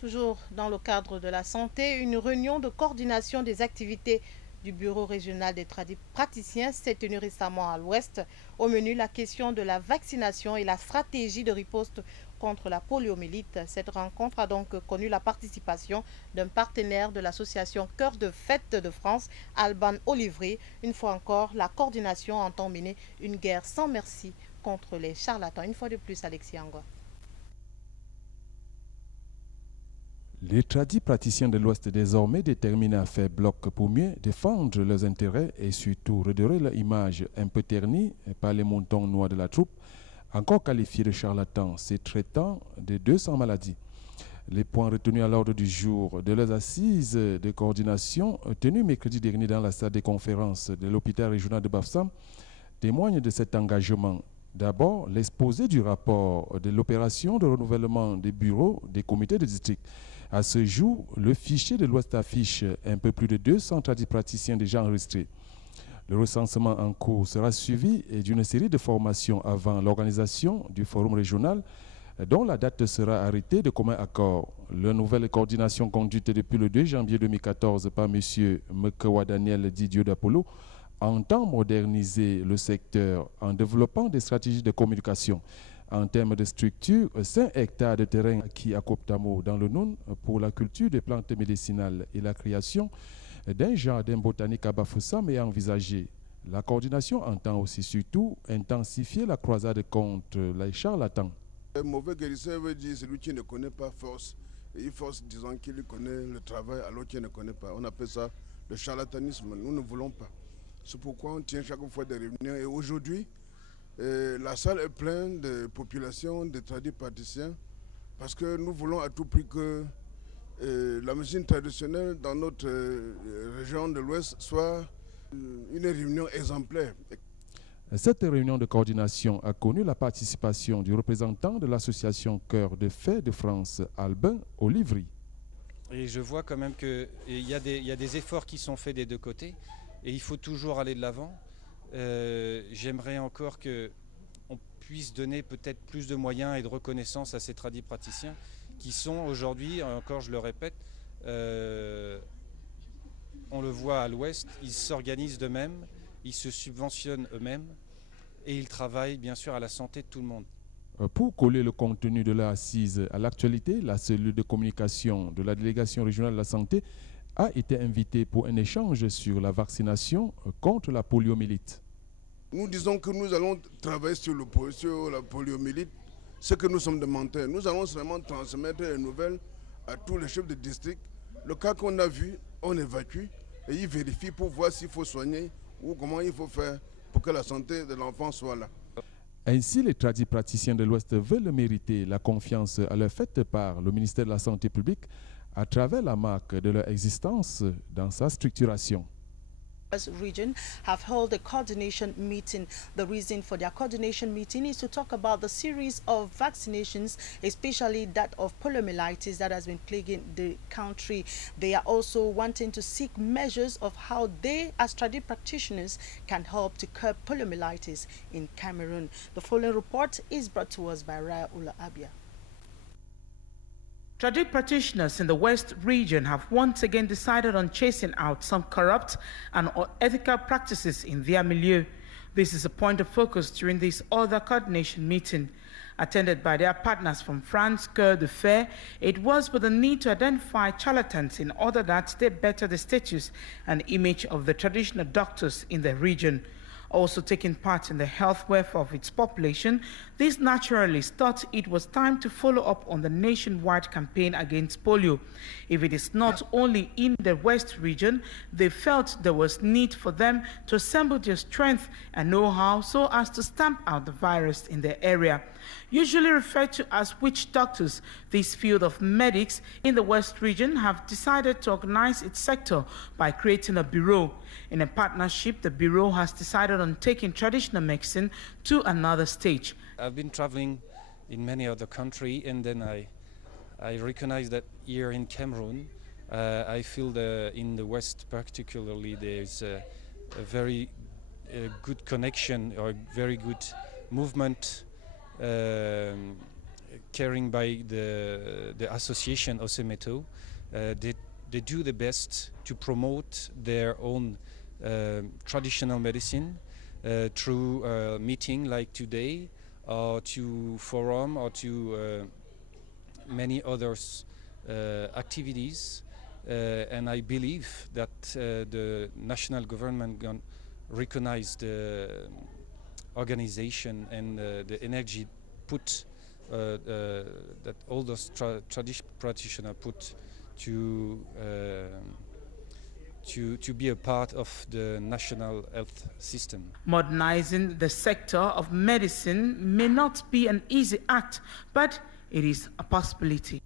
Toujours dans le cadre de la santé, une réunion de coordination des activités du Bureau régional des praticiens s'est tenue récemment à l'Ouest. Au menu, la question de la vaccination et la stratégie de riposte contre la poliomyélite. Cette rencontre a donc connu la participation d'un partenaire de l'association Cœur de Fête de France, Alban Olivry. Une fois encore, la coordination entend mener une guerre sans merci contre les charlatans. Une fois de plus, Alexis Angua. Les tradis praticiens de l'Ouest désormais déterminés à faire bloc pour mieux défendre leurs intérêts et surtout redorer leur image un peu ternie par les moutons noirs de la troupe, encore qualifiés de charlatans, se traitant de 200 maladies. Les points retenus à l'ordre du jour de leurs assises de coordination tenues mercredi dernier dans la salle des conférences de l'hôpital régional de Bafoussam témoignent de cet engagement. D'abord, l'exposé du rapport de l'opération de renouvellement des bureaux des comités de district. À ce jour, le fichier de l'Ouest affiche un peu plus de 200 praticiens déjà enregistrés. Le recensement en cours sera suivi d'une série de formations avant l'organisation du forum régional dont la date sera arrêtée de commun accord. La nouvelle coordination conduite depuis le 2 janvier 2014 par M. Mkewa Daniel Didio d'Apollo entend moderniser le secteur en développant des stratégies de communication. En termes de structure, 5 hectares de terrain acquis à Koptamo dans le Noun pour la culture des plantes médicinales et la création d'un jardin botanique à Bafoussam est envisagée. La coordination entend aussi surtout intensifier la croisade contre les charlatans. Un mauvais guérisseur veut dire celui qui ne connaît pas force. Et il force, disons qu'il connaît le travail alors qu'il ne connaît pas. On appelle ça le charlatanisme. Nous ne voulons pas. C'est pourquoi on tient chaque fois des réunions. Et aujourd'hui, la salle est pleine de populations, de tradis praticiens, parce que nous voulons à tout prix que la médecine traditionnelle dans notre région de l'Ouest soit une réunion exemplaire. Cette réunion de coordination a connu la participation du représentant de l'association Cœur de Fête de France, Alban Olivry. Et je vois quand même qu'il y a des efforts qui sont faits des deux côtés et il faut toujours aller de l'avant. J'aimerais encore qu'on puisse donner peut-être plus de moyens et de reconnaissance à ces tradis praticiens qui sont aujourd'hui, encore je le répète, on le voit à l'Ouest, ils s'organisent d'eux-mêmes, ils se subventionnent eux-mêmes et ils travaillent bien sûr à la santé de tout le monde. Pour coller le contenu de l'assise à l'actualité, la cellule de communication de la délégation régionale de la santé a été invitée pour un échange sur la vaccination contre la poliomyélite. Nous disons que nous allons travailler sur la poliomyélite, ce que nous sommes demandeurs. Nous allons seulement transmettre les nouvelles à tous les chefs de district. Le cas qu'on a vu, on évacue et ils vérifient pour voir s'il faut soigner ou comment il faut faire pour que la santé de l'enfant soit là. Ainsi, les tradis praticiens de l'Ouest veulent mériter la confiance à leur faite par le ministère de la Santé publique à travers la marque de leur existence dans sa structuration. Region have held a coordination meeting. The reason for their coordination meeting is to talk about the series of vaccinations, especially that of poliomyelitis that has been plaguing the country. They are also wanting to seek measures of how they, as traditional practitioners, can help to curb poliomyelitis in Cameroon. The following report is brought to us by Raya Ula Abia. Traditional practitioners in the West region have once again decided on chasing out some corrupt and unethical practices in their milieu. This is a point of focus during this other coordination meeting. Attended by their partners from France, Cœur de Fête, it was with the need to identify charlatans in order that they better the status and image of the traditional doctors in the region. Also taking part in the health welfare of its population, these naturalists thought it was time to follow up on the nationwide campaign against polio. If it is not only in the West region, they felt there was need for them to assemble their strength and know-how so as to stamp out the virus in their area. Usually referred to as witch doctors, this field of medics in the West region have decided to organize its sector by creating a bureau. In a partnership, the bureau has decided on taking traditional medicine to another stage. I've been traveling in many other countries and then I recognize that here in Cameroon, I feel in the West particularly there's a very good connection or very good movement caring by the association Osemeto, they do the best to promote their own traditional medicine through a meeting like today, or to forum, or to many others activities. And I believe that the national government can recognize the organization and the energy put that all those traditional practitioners put to be a part of the national health system. Modernizing the sector of medicine may not be an easy act, but it is a possibility.